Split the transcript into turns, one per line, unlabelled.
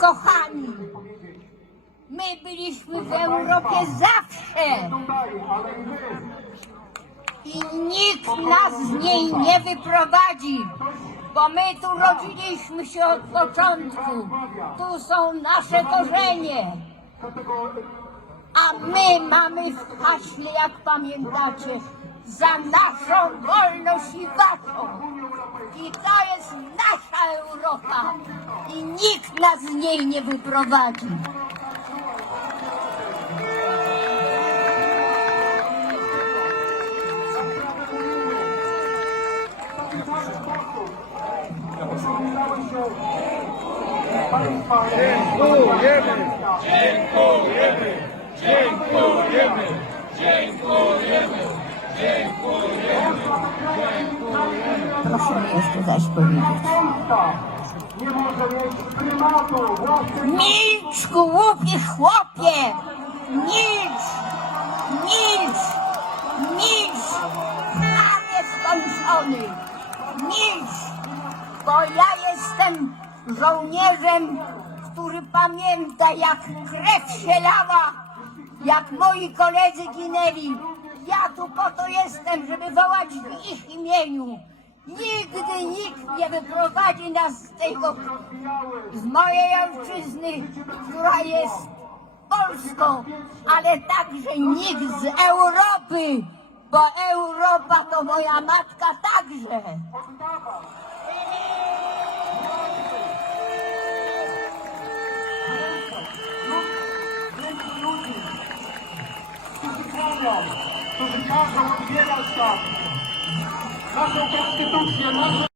Kochani, my byliśmy w Europie zawsze i nikt nas z niej nie wyprowadzi, bo my tu rodziliśmy się od początku. Tu są nasze korzenie. A my mamy w haśle, jak pamiętacie, za naszą wolność i waszą. I to jest nasza Europa. I nikt nas z niej nie wyprowadzi.
Dziękujemy! Dziękujemy! Dziękujemy! Dziękujemy!
Proszę jeszcze zaś powiedzieć. Milcz, głupi chłopie! Milcz! Milcz! Milcz! Panie skończony! Milcz! Bo ja jestem żołnierzem, który pamięta jak krew się lała, jak moi koledzy ginęli. Ja tu po to jestem, żeby wołać w ich imieniu. Nigdy nikt nie wyprowadzi nas z tego z mojej ojczyzny, która jest Polską, ale także nikt z Europy, bo Europa to moja matka także.
którzy każą odbierać nam naszą konstytucję, nasze